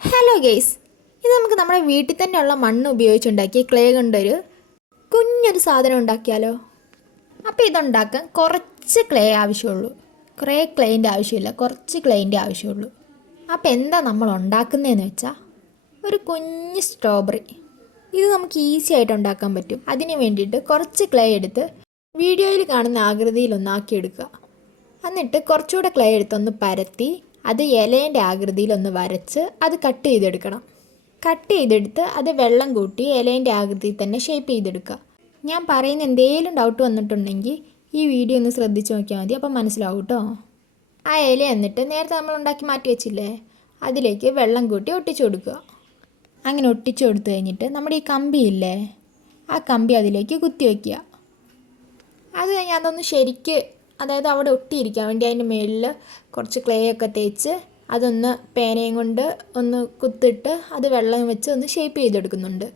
Hello guys, ഇത് നമുക്ക് നമ്മുടെ വീട്ടിൽ തന്നെയുള്ള മണ്ണ് ഉപയോഗിച്ചുണ്ടാക്കിയ ക്ലേ കൊണ്ടൊരു കുഞ്ഞൊരു സാധനം ഉണ്ടാക്കിയാലോ? അപ്പോൾ ഇതുണ്ടാക്കാൻ കുറച്ച് ക്ലേ ആവശ്യമുള്ളൂ. കുറേ ക്ലേൻ്റെ ആവശ്യമില്ല, കുറച്ച് ക്ലേൻ്റെ ആവശ്യമുള്ളൂ. അപ്പോൾ എന്താ നമ്മൾ ഉണ്ടാക്കുന്നതെന്ന് വെച്ചാൽ ഒരു കുഞ്ഞ് സ്ട്രോബെറി. ഇത് നമുക്ക് ഈസി ആയിട്ട് ഉണ്ടാക്കാൻ പറ്റും. അതിന് വേണ്ടിയിട്ട് കുറച്ച് ക്ലേ എടുത്ത് വീഡിയോയിൽ കാണുന്ന ആകൃതിയിലൊന്നാക്കിയെടുക്കുക. എന്നിട്ട് കുറച്ചുകൂടെ ക്ലേ എടുത്തൊന്ന് പരത്തി അത് ഇലേൻ്റെ ആകൃതിയിലൊന്ന് വരച്ച് അത് കട്ട് ചെയ്തെടുക്കണം. കട്ട് ചെയ്തെടുത്ത് അത് വെള്ളം കൂട്ടി ഇലേൻ്റെ ആകൃതിയിൽ തന്നെ ഷേപ്പ് ചെയ്തെടുക്കുക. ഞാൻ പറയുന്ന എന്തെങ്കിലും ഡൗട്ട് വന്നിട്ടുണ്ടെങ്കിൽ ഈ വീഡിയോ ഒന്ന് ശ്രദ്ധിച്ച് നോക്കിയാൽ മതി, അപ്പം മനസ്സിലാവും കേട്ടോ. ആ ഇല എന്നിട്ട് നേരത്തെ നമ്മൾ ഉണ്ടാക്കി മാറ്റി വെച്ചില്ലേ, അതിലേക്ക് വെള്ളം കൂട്ടി ഒട്ടിച്ചു കൊടുക്കുക. അങ്ങനെ ഒട്ടിച്ചു കൊടുത്തു കഴിഞ്ഞിട്ട് നമ്മുടെ ഈ കമ്പിയില്ലേ, ആ കമ്പി അതിലേക്ക് കുത്തി വയ്ക്കുക. അത് കഴിഞ്ഞ് അതൊന്ന് ശരിക്ക്, അതായത് അവിടെ ഒട്ടിയിരിക്കാൻ വേണ്ടി അതിൻ്റെ മുകളിൽ കുറച്ച് ക്ലേ ഒക്കെ തേച്ച് അതൊന്ന് പേനയും കൊണ്ട് ഒന്ന് കുത്തിട്ട് അത് വെള്ളം വെച്ച് ഒന്ന് ഷേപ്പ് ചെയ്തെടുക്കുന്നുണ്ട്.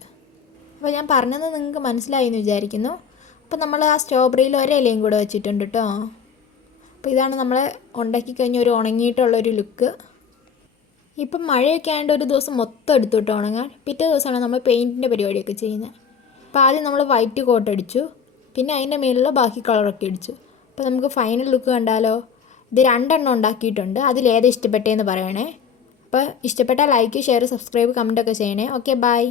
അപ്പോൾ ഞാൻ പറഞ്ഞത് നിങ്ങൾക്ക് മനസ്സിലായി എന്ന് വിചാരിക്കുന്നു. അപ്പോൾ നമ്മൾ ആ സ്ട്രോബെറിയിൽ ഒരിലയും കൂടെ വെച്ചിട്ടുണ്ട് കേട്ടോ. അപ്പോൾ ഇതാണ് നമ്മൾ ഉണ്ടാക്കി കഴിഞ്ഞ ഒരു ഉണങ്ങിയിട്ടുള്ളൊരു ലുക്ക്. ഇപ്പം മഴയൊക്കെ ആയതുകൊണ്ട് ഒരു ദിവസം മൊത്തം എടുത്തു കേട്ടോ ഉണങ്ങാൻ. പിറ്റേ ദിവസമാണ് നമ്മൾ പെയിൻറ്റിൻ്റെ പരിപാടിയൊക്കെ ചെയ്യുന്നത്. അപ്പോൾ ആദ്യം നമ്മൾ വൈറ്റ് കോട്ട് അടിച്ചു, പിന്നെ അതിൻ്റെ മുകളിൽ ബാക്കി കളറൊക്കെ അടിച്ചു. അപ്പോൾ നമുക്ക് ഫൈനൽ ലുക്ക് കണ്ടാലോ? ഇത് 2 എണ്ണം ഉണ്ടാക്കിയിട്ടുണ്ട്. അതിലേത് ഇഷ്ടപ്പെട്ടതെന്ന് പറയണേ. അപ്പോൾ ഇഷ്ടപ്പെട്ടാൽ ലൈക്ക്, ഷെയർ, സബ്സ്ക്രൈബ്, കമൻറ്റൊക്കെ ചെയ്യണേ. Okay, by.